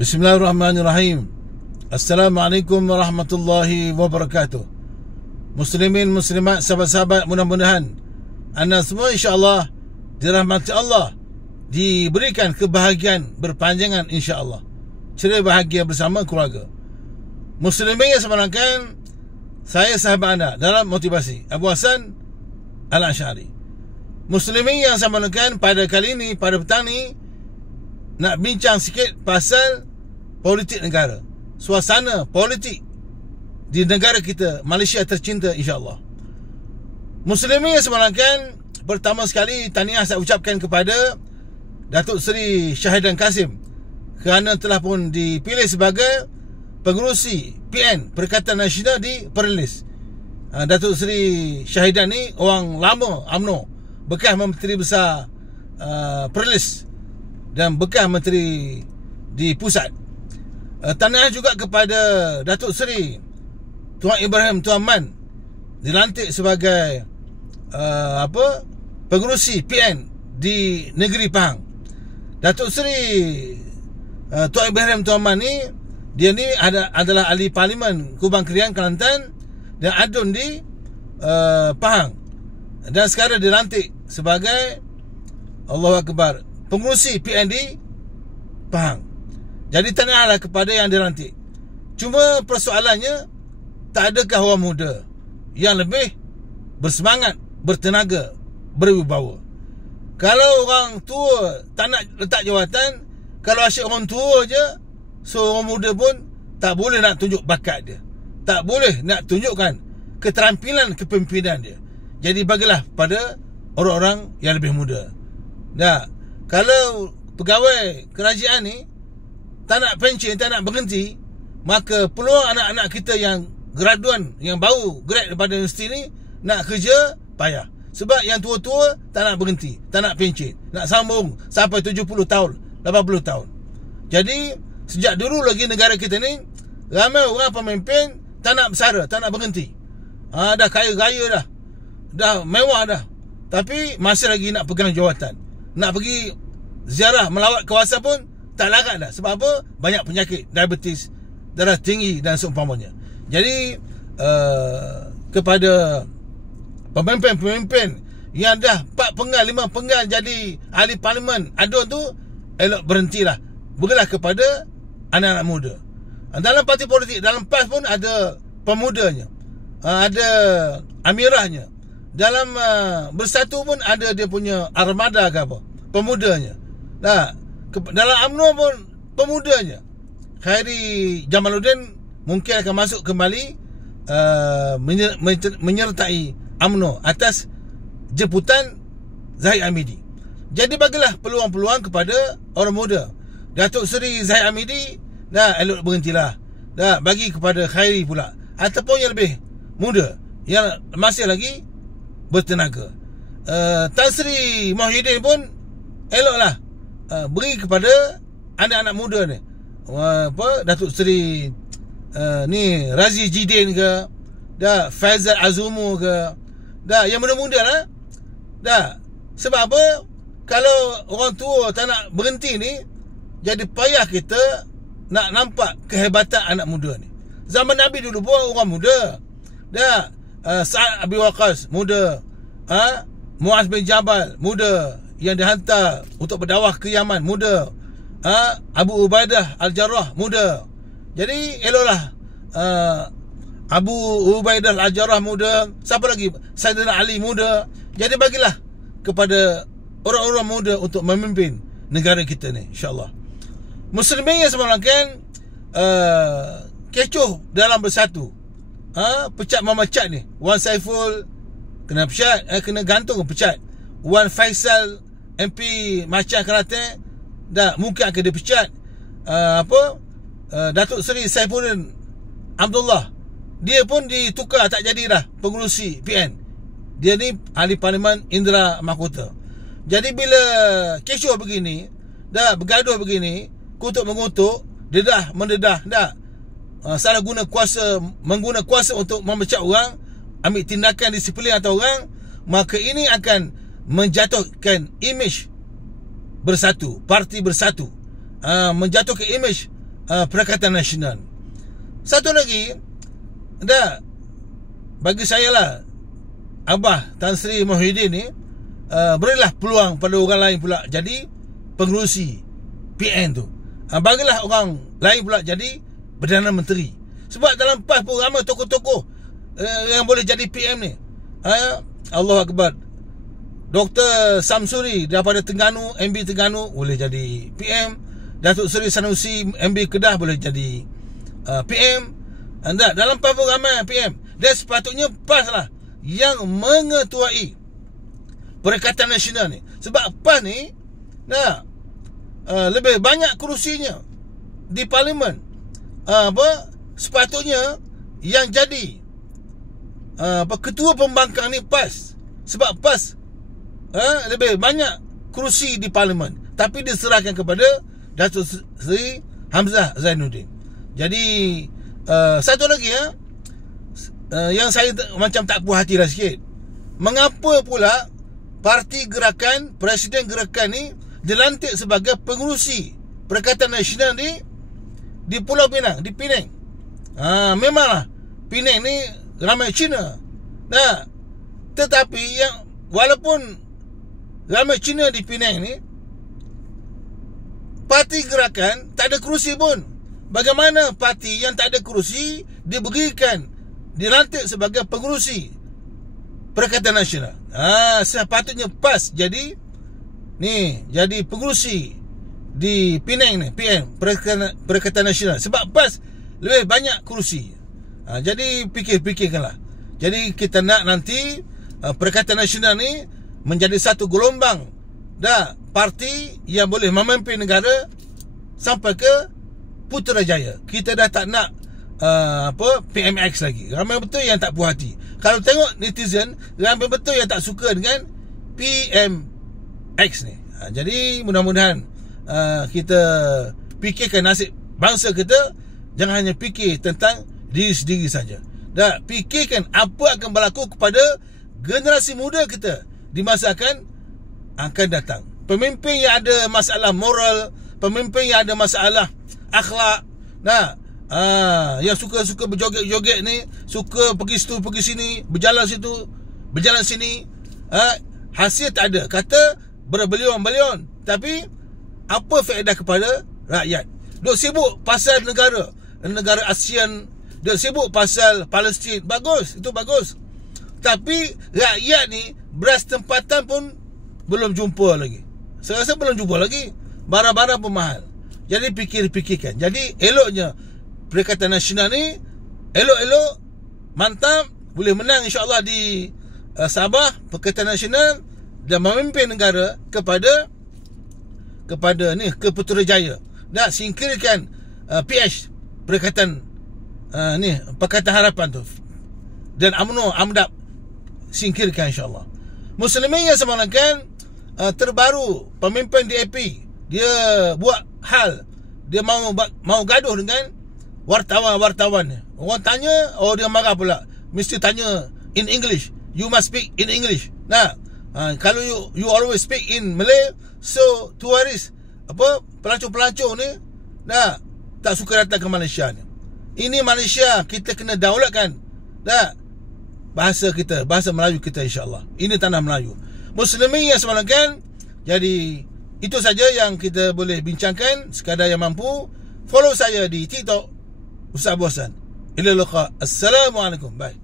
Bismillahirrahmanirrahim. Assalamualaikum warahmatullahi wabarakatuh. Muslimin, muslimat, sahabat-sahabat, mudah-mudahan anda semua insya-Allah dirahmati Allah, diberikan kebahagiaan berpanjangan insya-Allah, ceria bahagia bersama keluarga. Muslimin yang sebenarkan, saya sahabat anda dalam motivasi, Abu Hasan Al-Asy'ari. Muslimin yang sebenarkan, pada kali ini, pada petang ni, nak bincang sikit pasal politik negara, suasana politik di negara kita, Malaysia tercinta insya-Allah. Muslimin yang sebenarkan, pertama sekali tahniah saya ucapkan kepada Datuk Seri Syahidan Kasim kerana telah pun dipilih sebagai pengerusi PN Perikatan Nasional di Perlis. Datuk Seri Syahidan ni orang lama UMNO, bekas Menteri Besar Perlis dan bekas Menteri di pusat. Tahniah juga kepada Datuk Seri Tuan Ibrahim Tuan Man, dilantik sebagai pengerusi PN di negeri Pahang. Datuk Seri Tuan Ibrahim Tuan Man ni, dia ni adalah ahli Parlimen Kubang Krian, Kelantan dan adun di Pahang, dan sekarang dilantik sebagai, Allahu Akbar, pengerusi PN di Pahang. Jadi tahniahlah kepada yang dilantik. Cuma persoalannya, tak adakah orang muda yang lebih bersemangat, bertenaga, berwibawa? Kalau orang tua tak nak letak jawatan, kalau asyik orang tua je, so orang muda pun tak boleh nak tunjuk bakat dia, tak boleh nak tunjukkan keterampilan kepimpinan dia. Jadi bagilah pada orang-orang yang lebih muda. Dah, kalau pegawai kerajaan ni tak nak pencen, tak nak berhenti, maka peluang anak-anak kita yang graduan, yang baru grad daripada universiti ni nak kerja payah. Sebab yang tua-tua tak nak berhenti, tak nak pencen, nak sambung sampai 70 tahun, 80 tahun. Jadi sejak dulu lagi negara kita ni, ramai orang pemimpin tak nak bersara, tak nak berhenti. Dah kaya-kaya dah mewah dah, tapi masih lagi nak pegang jawatan. Nak pergi ziarah melawat kawasan pun tak larat dah. Sebab apa? Banyak penyakit, diabetes, darah tinggi dan seumpamanya. Jadi kepada pemimpin-pemimpin yang dah 4 penggal, 5 penggal jadi ahli parlimen adun tu, elok berhentilah, berilah kepada anak-anak muda. Dalam parti politik, dalam PAS pun ada pemudanya, ada amirahnya. Dalam Bersatu pun ada dia punya armada ke apa, pemudanya. Dalam UMNO pun pemudanya. Khairi Jamaluddin mungkin akan masuk kembali menyertai UMNO atas jemputan Zahid Hamidi. Jadi bagilah peluang-peluang kepada orang muda. Datuk Seri Zahid Hamidi, elok berhentilah. Bagi kepada Khairi pula, ataupun yang lebih muda yang masih lagi bertenaga. Tan Sri Muhyiddin pun eloklah beri kepada anak-anak muda ni. Datuk Seri ni Razi Jidin ke, Faizal Azumu ke, yang muda-muda lah. Sebab apa? Kalau orang tua tak nak berhenti ni, jadi payah kita nak nampak kehebatan anak muda ni. Zaman Nabi dulu pun orang muda. Sa'ad Abi Waqqas muda, Muaz bin Jabal muda, yang dihantar untuk berdakwah ke Yaman muda, Abu Ubaidah Al-Jarrah muda. Jadi eloklah Abu Ubaidah Al-Jarrah muda. Siapa lagi? Saidina Ali muda. Jadi bagilah kepada orang-orang muda untuk memimpin negara kita ni, insya-Allah. Muslimin yang sebenarnya kecoh dalam Bersatu. Pecat memecat ni, Wan Saiful kena pecat, kena gantung pecat. Wan Faisal MP Macang Kelantan mungkin akan dipecat. Datuk Seri Saifuddin Abdullah, dia pun ditukar, tak jadi dah pengerusi PN. Dia ni ahli Parlimen Indra Mahkota. Jadi bila kecoh begini, bergaduh begini, kutuk-mengutuk, mendedah, salah guna kuasa, mengguna kuasa untuk memecat orang, ambil tindakan disiplin atas orang, maka ini akan menjatuhkan imej Bersatu, parti Bersatu, menjatuhkan imej Perikatan Nasional. Satu lagi, bagi saya lah, Abah Tan Sri Muhyiddin ni berilah peluang pada orang lain pula jadi pengerusi PN tu. Bagilah orang lain pula jadi Perdana Menteri. Sebab dalam PAS pun ramai tokoh-tokoh yang boleh jadi PM ni. Allahu Akbar. Dr. Samsuri daripada Terengganu, MB Terengganu boleh jadi PM. Datuk Seri Sanusi MB Kedah boleh jadi PM. Dalam PAS pun ramai PM. Dan sepatutnya PAS lah yang mengetuai Perikatan Nasional ni. Sebab PAS ni lebih banyak kerusinya di Parlimen. Sepatutnya yang jadi ketua pembangkang ni PAS. Sebab PAS lebih banyak kerusi di Parlimen, tapi diserahkan kepada Datuk Seri Hamzah Zainuddin. Jadi satu lagi yang saya macam tak puas hati lah sikit. Mengapa pula Parti Gerakan, Presiden Gerakan ni dilantik sebagai pengerusi Perikatan Nasional di Pulau Pinang, di Penang. Memanglah Penang ni ramai Cina. Tetapi yang walaupun ramai Cina di Penang ni, Parti Gerakan tak ada kerusi pun. Bagaimana parti yang tak ada kerusi dilantik sebagai pengerusi Perikatan Nasional? Sepatutnya PAS jadi pengerusi di Penang ni, PM, Perikatan Nasional. Sebab PAS lebih banyak kerusi. Jadi fikirkanlah. Jadi kita nak nanti Perikatan Nasional ni menjadi satu gelombang parti yang boleh memimpin negara sampai ke Putrajaya. Kita dah tak nak PMX lagi. Ramai betul yang tak puas hati. Kalau tengok netizen, ramai betul yang tak suka dengan PMX ni. Jadi mudah-mudahan kita fikirkan nasib bangsa kita. Jangan hanya fikir tentang diri sendiri saja. Fikirkan apa akan berlaku kepada generasi muda kita di masa akan datang. Pemimpin yang ada masalah moral, pemimpin yang ada masalah akhlak, yang suka berjoget-joget ni, suka pergi situ pergi sini, berjalan situ berjalan sini, hasil tak ada. Kata berbelion-belion, tapi apa faedah kepada rakyat? Duk sibuk pasal negara ASEAN, duk sibuk pasal Palestin. Bagus, itu bagus. Tapi rakyat ni beras tempatan pun belum jumpa lagi. Saya rasa belum jumpa lagi. Barang-barang pun mahal. Jadi fikirkan. Jadi eloknya Perikatan Nasional ni elok-elok, mantap, boleh menang insya-Allah di Sabah, Perikatan Nasional, dan memimpin negara kepada Putrajaya. Nak singkirkan PH Perikatan Pakatan Harapan tu, dan UMNO, AMDAP singkirkan insya-Allah. Muslimin yang sebenarnya terbaru pemimpin DAP, dia buat hal, dia mau gaduh dengan wartawan. Orang tanya, dia marah pula. Mesti tanya in English. You must speak in English. Kalau you always speak in Malay, so tuaris, pelancong-pelancong ni tak suka datang ke Malaysia ni. Ini Malaysia, kita kena daulatkan bahasa kita, bahasa Melayu kita insya-Allah. Ini tanah Melayu. Muslimin yang sebenarnya. Jadi itu saja yang kita boleh bincangkan sekadar yang mampu. Follow saya di TikTok Ustaz Bosan. Ila liqa. Assalamualaikum. Bye.